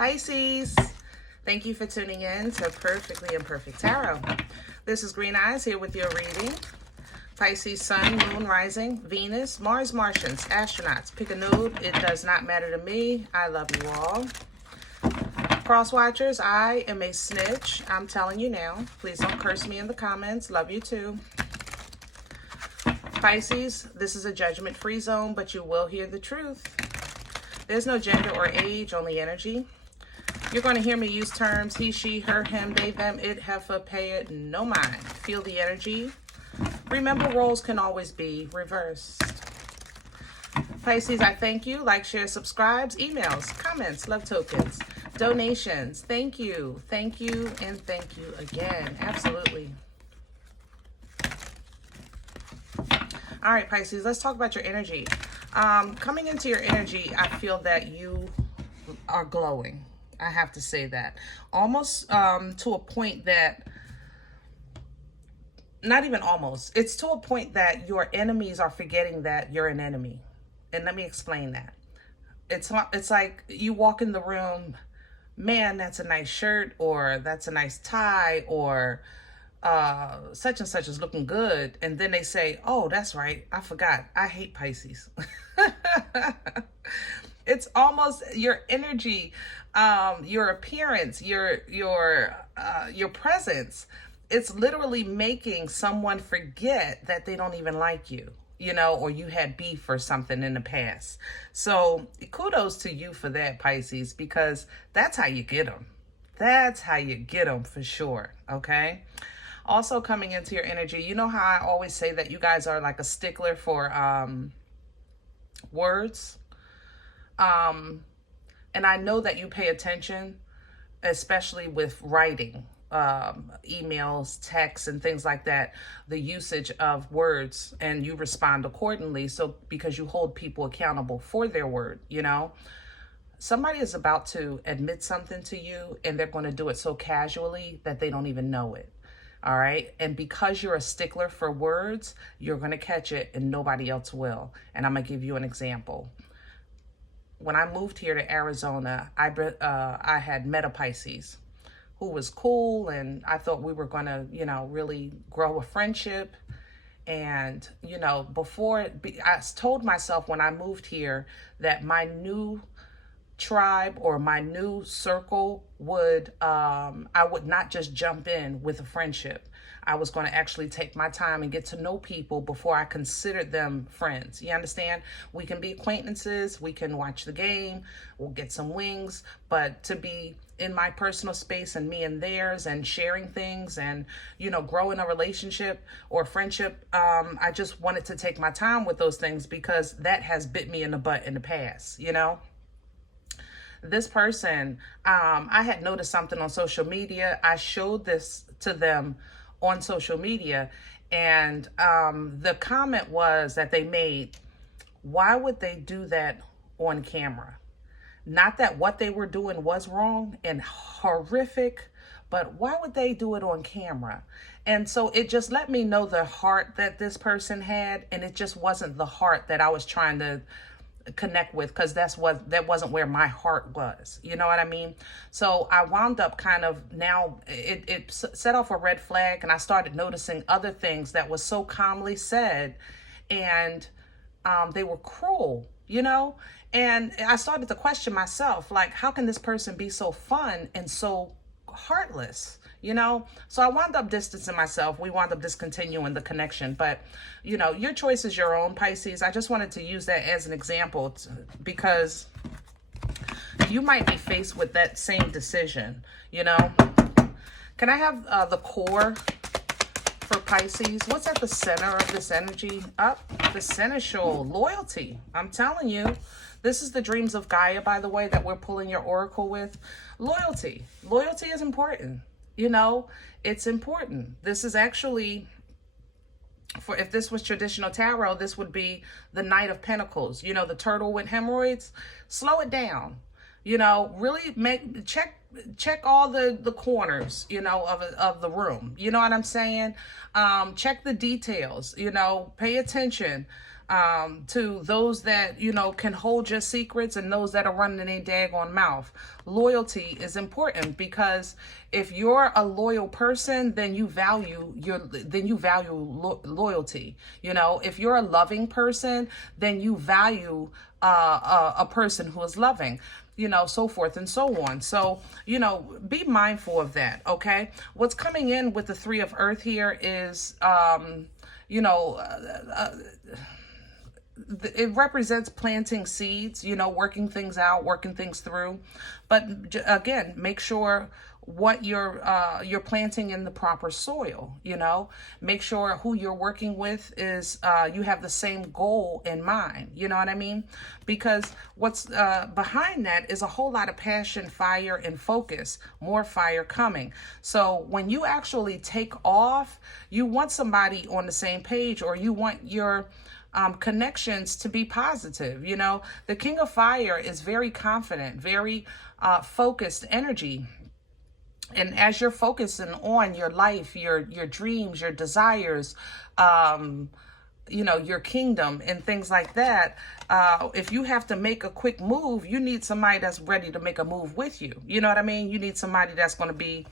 Pisces, thank you for tuning in to Perfectly Imperfect Tarot. This is Green Eyes here with your reading. Pisces, Sun, Moon, Rising, Venus, Mars, Martians, astronauts. Pick a node. It does not matter to me. I love you all. Cross watchers, I am a snitch. I'm telling you now. Please don't curse me in the comments. Love you too. Pisces, this is a judgment-free zone, but you will hear the truth. There's no gender or age, only energy. You're going to hear me use terms he, she, her, him, they, them, it, heifer, pay it, no mind. Feel the energy. Remember, roles can always be reversed. Pisces, I thank you. Like, share, subscribes, emails, comments, love tokens, donations. Thank you, and thank you again. Absolutely. All right, Pisces, let's talk about your energy. Coming into your energy, I feel that you are glowing. I have to say that. Almost to a point that, not even almost, it's to a point that your enemies are forgetting that you're an enemy. And let me explain that. It's like you walk in the room, man, that's a nice shirt, or that's a nice tie, or such and such is looking good. And then they say, oh, that's right, I forgot, I hate Pisces. It's almost your energy, your appearance, your presence. It's literally making someone forget that they don't even like you, you know, or you had beef or something in the past. So kudos to you for that, Pisces, because that's how you get them. That's how you get them for sure, okay? Also coming into your energy, you know how I always say that you guys are like a stickler for words? And I know that you pay attention, especially with writing, emails, texts, and things like that, the usage of words, and you respond accordingly. So because you hold people accountable for their word, you know, somebody is about to admit something to you and they're going to do it so casually that they don't even know it. All right. And because you're a stickler for words, you're going to catch it and nobody else will. And I'm going to give you an example. When I moved here to Arizona, I had met a Pisces who was cool, and I thought we were going to, you know, really grow a friendship. And, you know, I told myself when I moved here that my new tribe or my new circle would, I would not just jump in with a friendship. I was going to actually take my time and get to know people before I considered them friends. You understand? We can be acquaintances. We can watch the game. We'll get some wings. But to be in my personal space and me and theirs and sharing things and, you know, growing a relationship or friendship, I just wanted to take my time with those things because that has bit me in the butt in the past, you know? This person, I had noticed something on social media. I showed this to them on social media, and the comment was that they made, why would they do that on camera? Not that what they were doing was wrong and horrific, but why would they do it on camera? And so it just let me know the heart that this person had, and it just wasn't the heart that I was trying to connect with, because that wasn't where my heart was, you know what I mean? So I wound up kind of, now it set off a red flag, and I started noticing other things that was so calmly said, and they were cruel, you know? And I started to question myself, like, how can this person be so fun and so heartless, you know? So I wound up distancing myself. We wound up discontinuing the connection. But, you know, your choice is your own, Pisces. I just wanted to use that as an example because you might be faced with that same decision, you know? Can I have the core for Pisces? What's at the center of this energy? Up the seneschal, loyalty. I'm telling you. This is the Dreams of Gaia, by the way, that we're pulling your oracle with. Loyalty. Loyalty is important. You know, it's important. This is actually, if this was traditional tarot, this would be the Knight of Pentacles. You know, the turtle with hemorrhoids. Slow it down. You know, really check all the corners, you know, of the room. You know what I'm saying? Check the details, you know, pay attention. to those that, you know, can hold your secrets and those that are running their daggone mouth. Loyalty is important, because if you're a loyal person, then you value loyalty. You know, if you're a loving person, then you value a person who is loving, you know, so forth and so on. So, you know, be mindful of that, okay? What's coming in with the Three of Earth here is, you know, it represents planting seeds, you know, working things out, working things through. But again, make sure what you're planting in the proper soil, you know. Make sure who you're working with is, you have the same goal in mind, you know what I mean? Because what's behind that is a whole lot of passion, fire, and focus, more fire coming. So when you actually take off, you want somebody on the same page, or you want your connections to be positive. You know, the King of Fire is very confident, very focused energy. And as you're focusing on your life, your dreams, your desires, you know, your kingdom and things like that, if you have to make a quick move, you need somebody that's ready to make a move with you. You know what I mean? You need somebody that's going to be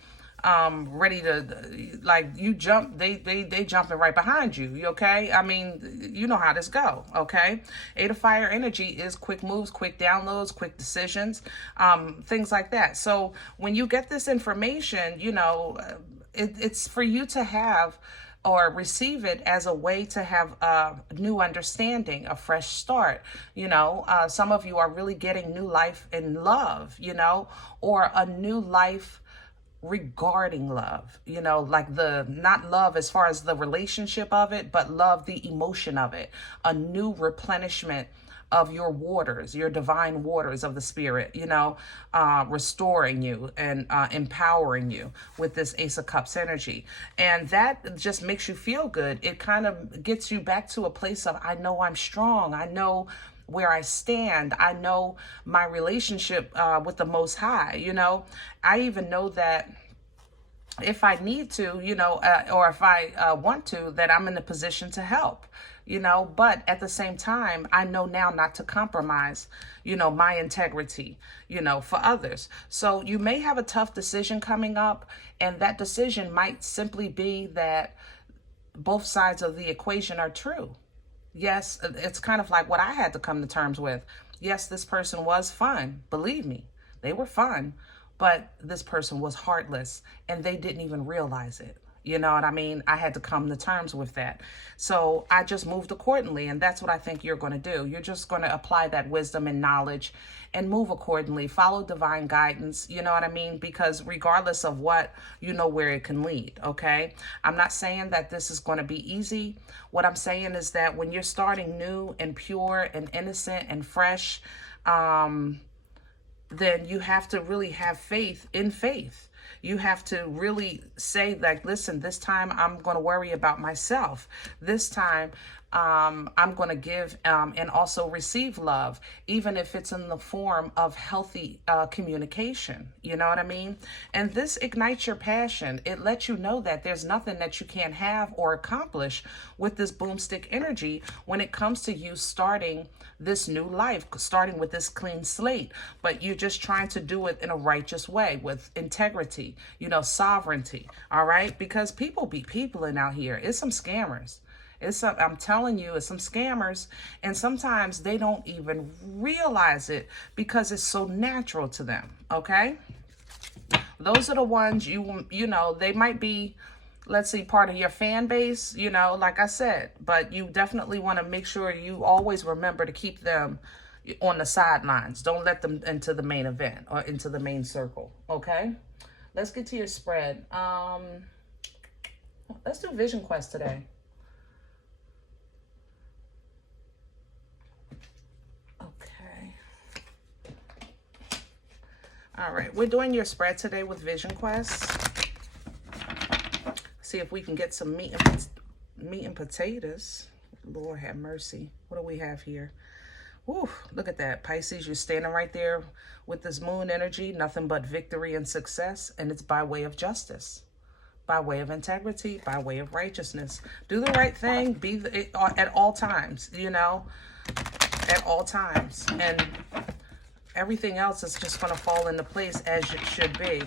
ready to, like, you jump, they jumping right behind you. Okay? I mean, you know how this go. Okay? Eight of Fire energy is quick moves, quick downloads, quick decisions, things like that. So when you get this information, you know, it's for you to have or receive it as a way to have a new understanding, a fresh start. You know, some of you are really getting new life in love, you know, or a new life regarding love, you know, like the, not love as far as the relationship of it, but love the emotion of it, a new replenishment of your waters, your divine waters of the spirit, you know, restoring you and empowering you with this Ace of Cups energy. And that just makes you feel good. It kind of gets you back to a place of, I know I'm strong. I know where I stand. I know my relationship with the Most High, you know. I even know that if I need to, you know, or if I want to, that I'm in a position to help, you know. But at the same time, I know now not to compromise, you know, my integrity, you know, for others. So you may have a tough decision coming up, and that decision might simply be that both sides of the equation are true. Yes, it's kind of like what I had to come to terms with. Yes, this person was fun. Believe me, they were fun. But this person was heartless, and they didn't even realize it. You know what I mean? I had to come to terms with that. So I just moved accordingly, and that's what I think you're going to do. You're just going to apply that wisdom and knowledge and move accordingly. Follow divine guidance, you know what I mean? Because regardless of what, you know where it can lead, okay? I'm not saying that this is going to be easy. What I'm saying is that when you're starting new and pure and innocent and fresh, then you have to really have faith in faith. You have to really say, like, listen, this time I'm going to worry about myself. This time I'm going to give and also receive love, even if it's in the form of healthy communication. You know what I mean? And this ignites your passion. It lets you know that there's nothing that you can't have or accomplish with this boomstick energy when it comes to you starting this new life, starting with this clean slate. But you're just trying to do it in a righteous way with integrity, you know, sovereignty. All right? Because people be peopling out here. It's some scammers. I'm telling you, it's some scammers, and sometimes they don't even realize it because it's so natural to them, okay? Those are the ones you know, they might be, let's see, part of your fan base, you know, like I said, but you definitely want to make sure you always remember to keep them on the sidelines. Don't let them into the main event or into the main circle, okay? Let's get to your spread. Let's do Vision Quest today. All right, we're doing your spread today with Vision Quest. See if we can get some meat and potatoes. Lord have mercy. What do we have here? Woo, look at that. Pisces, you're standing right there with this moon energy. Nothing but victory and success, and it's by way of justice. by way of integrity, by way of righteousness. Do the right thing, at all times, you know, at all times. And everything else is just going to fall into place as it should be.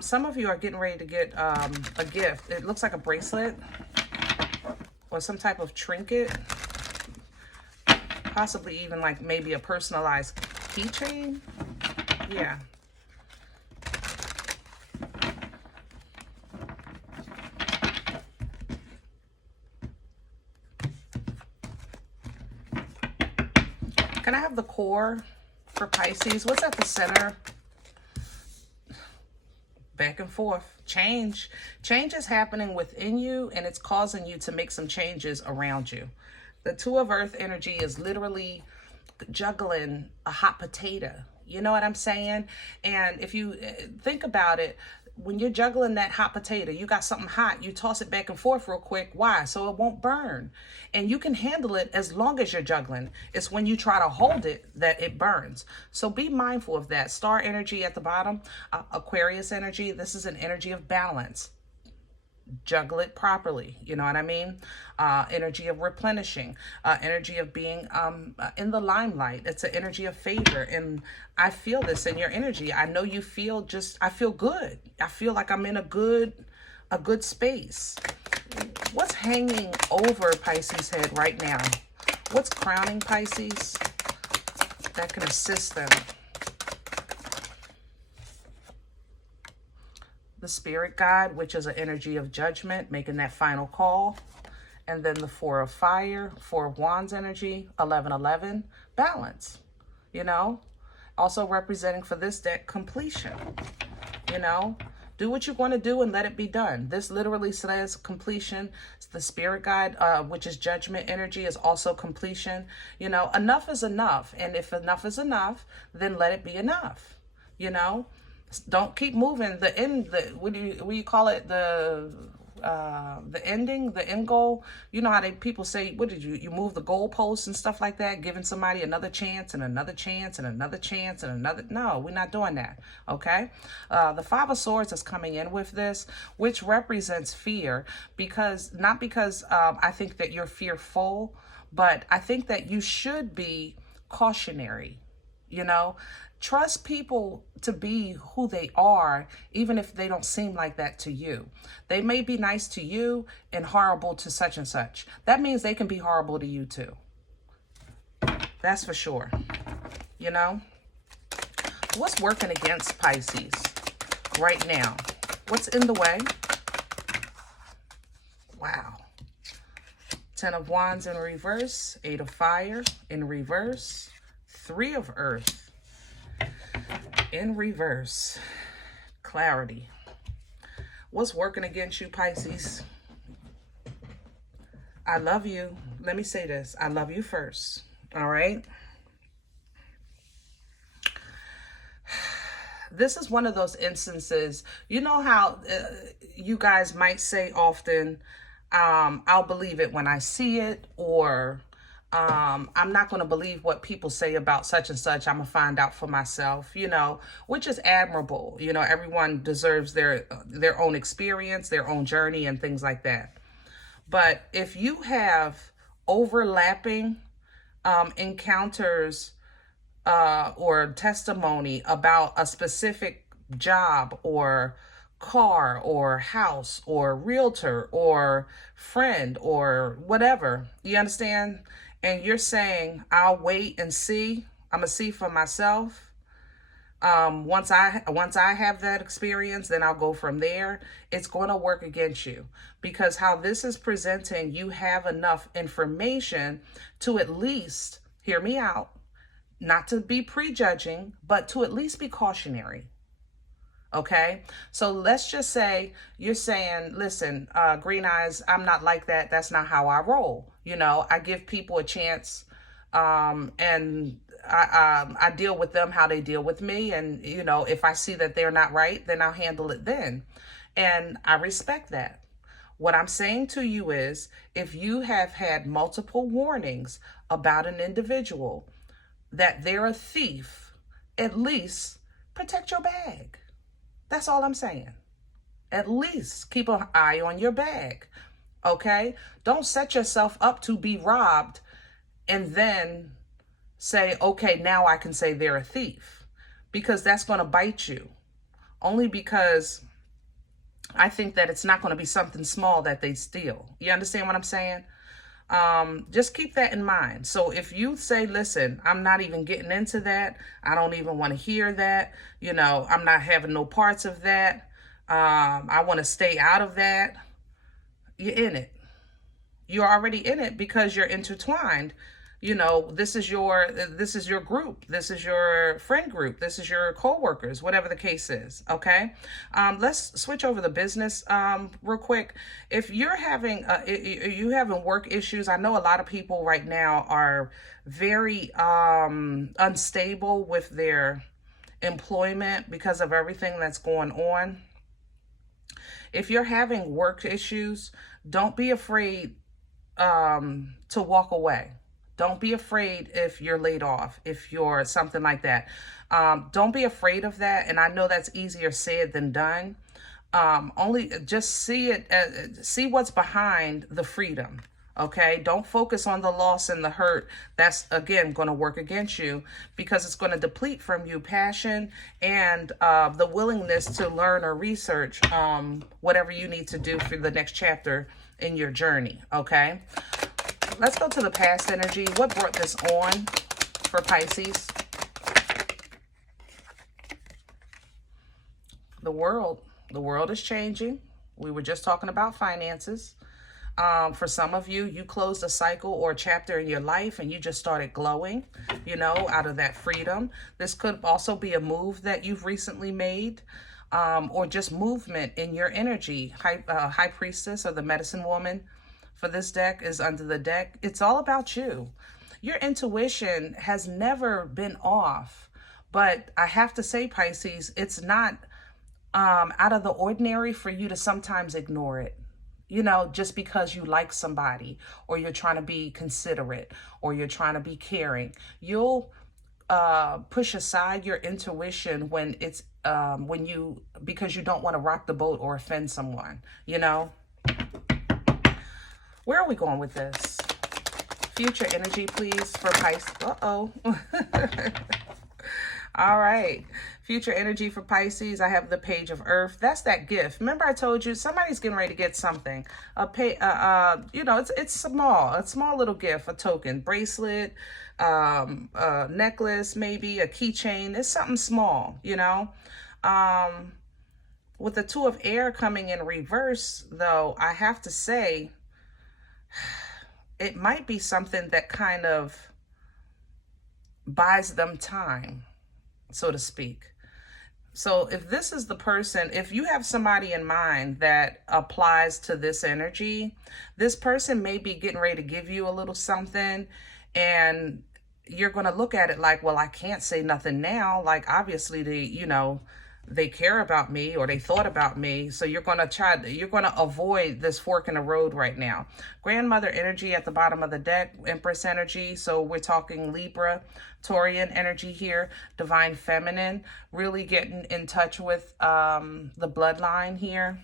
Some of you are getting ready to get a gift. It looks like a bracelet or some type of trinket. Possibly even like maybe a personalized keychain. Yeah. Can I have the core for Pisces? What's at the center? Back and forth. Change. Change is happening within you, and it's causing you to make some changes around you. The Two of Earth energy is literally juggling a hot potato. You know what I'm saying? And if you think about it, when you're juggling that hot potato, you got something hot, you toss it back and forth real quick. Why? So it won't burn. And you can handle it as long as you're juggling. It's when you try to hold it that it burns. So be mindful of that. Star energy at the bottom, Aquarius energy. This is an energy of balance. Juggle it properly, you know what I mean? Energy of replenishing, energy of being in the limelight. It's an energy of favor, and I feel this in your energy. I know you feel I feel good. I feel like I'm in a good space. What's hanging over Pisces' head right now? What's crowning Pisces that can assist them? The spirit guide, which is an energy of judgment, making that final call. And then the Four of Fire, Four of Wands energy, 1111, balance, you know. Also representing for this deck, completion, you know. Do what you want to do and let it be done. This literally says completion. The spirit guide, which is judgment energy, is also completion. You know, enough is enough. And if enough is enough, then let it be enough, you know. Don't keep moving. What do you call it? The ending, the end goal. You know how people say, what did you move the goalposts and stuff like that, giving somebody another chance and another chance and another chance and another. No, we're not doing that. Okay. The Five of Swords is coming in with this, which represents fear, not because I think that you're fearful, but I think that you should be cautionary, you know. Trust people to be who they are, even if they don't seem like that to you. They may be nice to you and horrible to such and such. That means they can be horrible to you too. That's for sure. You know? What's working against Pisces right now? What's in the way? Wow. 10 of Wands in reverse, 8 of Fire in reverse, 3 of Earth in reverse. Clarity. What's working against you, Pisces? I love you. Let me say this. I love you first. All right? This is one of those instances. You know how you guys might say often, I'll believe it when I see it, or I'm not going to believe what people say about such and such. I'm going to find out for myself, you know, which is admirable. You know, everyone deserves their own experience, their own journey and things like that. But if you have overlapping encounters or testimony about a specific job or car or house or realtor or friend or whatever, you understand? And you're saying, I'll wait and see. I'm going to see for myself. Once I have that experience, then I'll go from there. It's going to work against you, because how this is presenting, you have enough information to at least, hear me out, not to be prejudging, but to at least be cautionary. Okay, so let's just say you're saying, listen, Green Eyes, I'm not like that. That's not how I roll. You know, I give people a chance, and I deal with them how they deal with me. And, you know, if I see that they're not right, then I'll handle it then. And I respect that. What I'm saying to you is, if you have had multiple warnings about an individual that they're a thief, at least protect your bag. That's all I'm saying. At least keep an eye on your bag, okay? Don't set yourself up to be robbed and then say, okay, now I can say they're a thief, because that's going to bite you. Only because I think that it's not going to be something small that they steal. You understand what I'm saying? Just keep that in mind. So if you say, listen, I'm not even getting into that, I don't even want to hear that, you know, I'm not having no parts of that, I want to stay out of that, you're in it. You're already in it because you're intertwined. You know, this is your group, this is your friend group, this is your co-workers, whatever the case is. Okay, let's switch over the business real quick. If you're having work issues, I know a lot of people right now are very unstable with their employment because of everything that's going on. If you're having work issues, don't be afraid to walk away. Don't be afraid if you're laid off, if you're something like that. Don't be afraid of that. And I know that's easier said than done. Only just see what's behind the freedom. Okay, don't focus on the loss and the hurt. That's, again, going to work against you, because it's going to deplete from you passion and the willingness to learn or research whatever you need to do for the next chapter in your journey. Okay, let's go to the past energy. What brought this on for Pisces? The world is changing. We were just talking about finances. For some of you, you closed a cycle or a chapter in your life and you just started glowing, you know, out of that freedom. This could also be a move that you've recently made, or just movement in your energy. High Priestess, or the Medicine Woman for this deck, is under the deck. It's all about you. Your intuition has never been off, but I have to say, Pisces, it's not out of the ordinary for you to sometimes ignore it. You know, just because you like somebody, or you're trying to be considerate, or you're trying to be caring, you'll push aside your intuition when it's because you don't want to rock the boat or offend someone. You know, where are we going with this? Future energy, please, for Pisces. All right. Future energy for Pisces. I have the Page of Earth. That's that gift. Remember I told you somebody's getting ready to get something. You know, it's small. A small little gift, a token, bracelet, a necklace, maybe a keychain. It's something small, you know. With the Two of Air coming in reverse, though, I have to say it might be something that kind of buys them time, so to speak. So if this is the person, if you have somebody in mind that applies to this energy, this person may be getting ready to give you a little something, and you're going to look at it like, well, I can't say nothing now. Like, obviously, they care about me, or they thought about me. So you're going to avoid this fork in the road right now. Grandmother energy at the bottom of the deck, Empress energy. So we're talking Libra, Taurian energy here, divine feminine, really getting in touch with the bloodline here,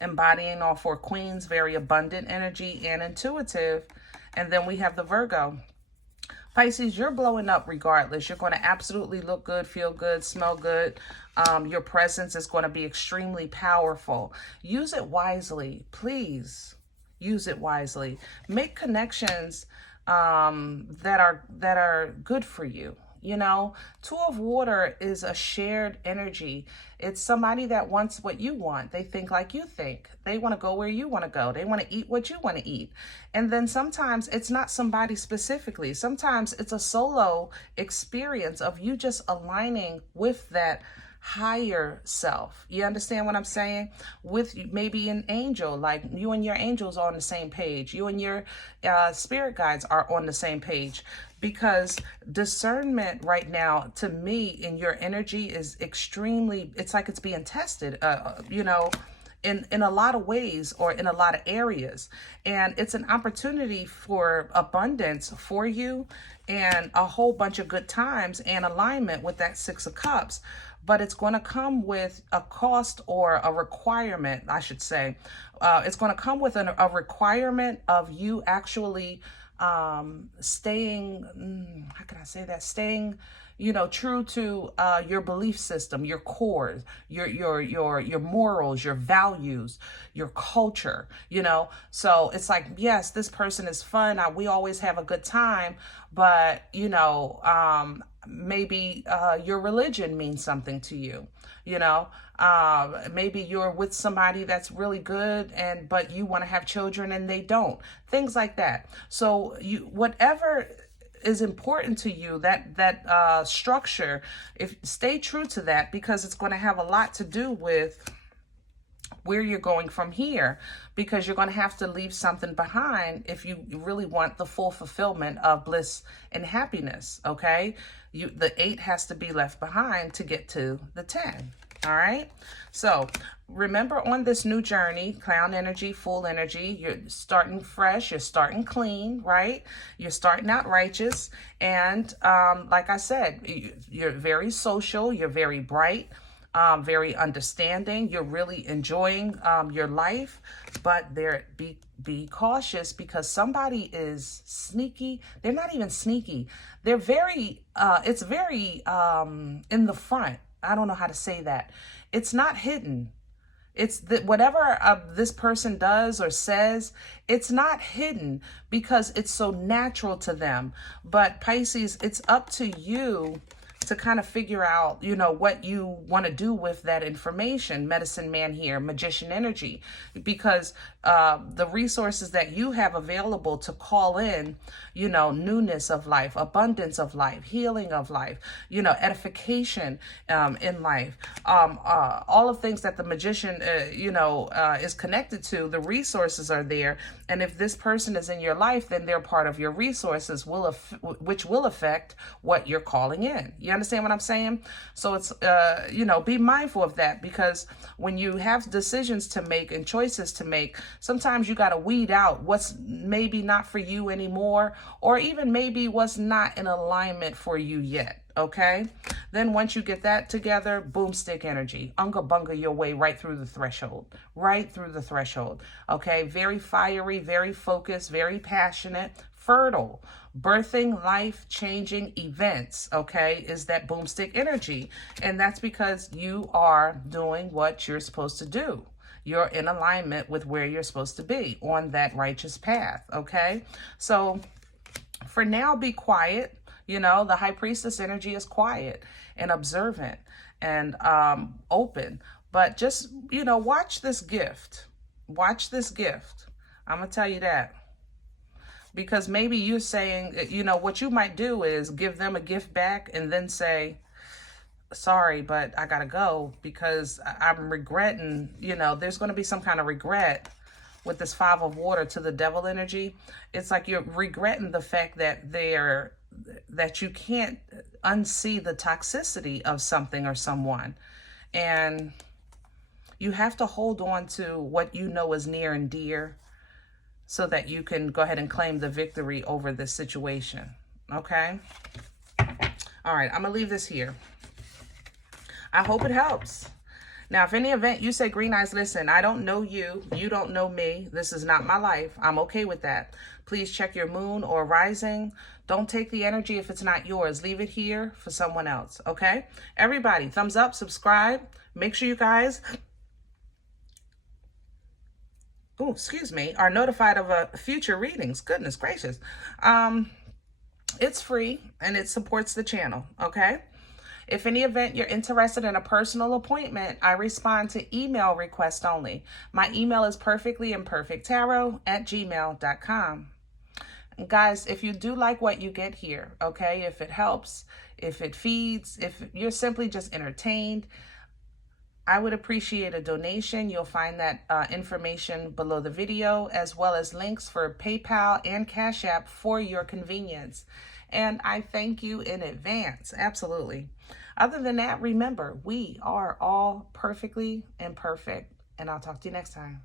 embodying all four queens, very abundant energy and intuitive. And then we have the Virgo. Pisces, you're blowing up regardless. You're going to absolutely look good, feel good, smell good. Your presence is going to be extremely powerful. Use it wisely, please. Use it wisely. Make connections that are good for you. You know, Two of Water is a shared energy. It's somebody that wants what you want. They think like you think. They want to go where you want to go. They want to eat what you want to eat. And then sometimes it's not somebody specifically. Sometimes it's a solo experience of you just aligning with that higher self. You understand what I'm saying? With maybe an angel, like you and your angels are on the same page. You and your spirit guides are on the same page. Because discernment right now, to me, in your energy is extremely, it's like it's being tested, you know, in a lot of ways, or in a lot of areas. And it's an opportunity for abundance for you, and a whole bunch of good times and alignment with that Six of Cups. but it's going to come with a cost, or a requirement, I should say. It's going to come with a requirement of you actually staying, how can I say that? Staying, true to your belief system, your core, your morals, your values, your culture, So it's like, yes, this person is fun. We always have a good time, but, maybe your religion means something to you, maybe you're with somebody that's really good, but you want to have children and they don't, things like that. So whatever is important to you, that structure, stay true to that, because it's going to have a lot to do with where you're going from here, because you're going to have to leave something behind if you really want the full fulfillment of bliss and happiness. Okay, the 8 has to be left behind to get to the 10. All right, so remember, on this new journey, clown energy, fool energy, you're starting fresh, you're starting clean, right? You're starting out righteous. And like I said, you're very social, you're very bright, very understanding, you're really enjoying your life. But be cautious, because somebody is sneaky. They're not even sneaky. They're very, it's very in the front. I don't know how to say that. It's not hidden. It's that whatever this person does or says, it's not hidden, because it's so natural to them. But Pisces, it's up to you to kind of figure out, what you want to do with that information. Medicine man here, magician energy, because the resources that you have available to call in, newness of life, abundance of life, healing of life, edification in life, all of things that the magician, is connected to, the resources are there. And if this person is in your life, then they're part of your resources, which will affect what you're calling in. You understand what I'm saying? So it's, be mindful of that, because when you have decisions to make and choices to make, sometimes you got to weed out what's maybe not for you anymore, or even maybe what's not in alignment for you yet. Okay. Then once you get that together, boomstick energy, unga bunga your way right through the threshold, Okay. Very fiery, very focused, very passionate, fertile, birthing life-changing events, okay, is that boomstick energy. And that's because you are doing what you're supposed to do. You're in alignment with where you're supposed to be on that righteous path, okay? So for now, be quiet. The high priestess energy is quiet and observant and open. But just, watch this gift. Watch this gift. I'm going to tell you that. Because maybe you're saying, what you might do is give them a gift back and then say, sorry, but I got to go because I'm regretting, there's going to be some kind of regret with this 5 of water to the devil energy. It's like you're regretting the fact that that you can't unsee the toxicity of something or someone. And you have to hold on to what you know is near and dear, so that you can go ahead and claim the victory over this situation. Okay? All right, I'm going to leave this here. I hope it helps. Now, if any event you say, Green Eyes, listen, I don't know you. You don't know me. This is not my life. I'm okay with that. Please check your moon or rising. Don't take the energy if it's not yours. Leave it here for someone else. Okay? Everybody, thumbs up, subscribe. Make sure you guys... are notified of future readings. Goodness gracious. It's free and it supports the channel, okay? If any event you're interested in a personal appointment, I respond to email request only. My email is perfectlyimperfecttarot@gmail.com. Guys, if you do like what you get here, okay, if it helps, if it feeds, if you're simply just entertained, I would appreciate a donation. You'll find that information below the video, as well as links for PayPal and Cash App for your convenience. And I thank you in advance. Absolutely. Other than that, remember, we are all perfectly imperfect. And I'll talk to you next time.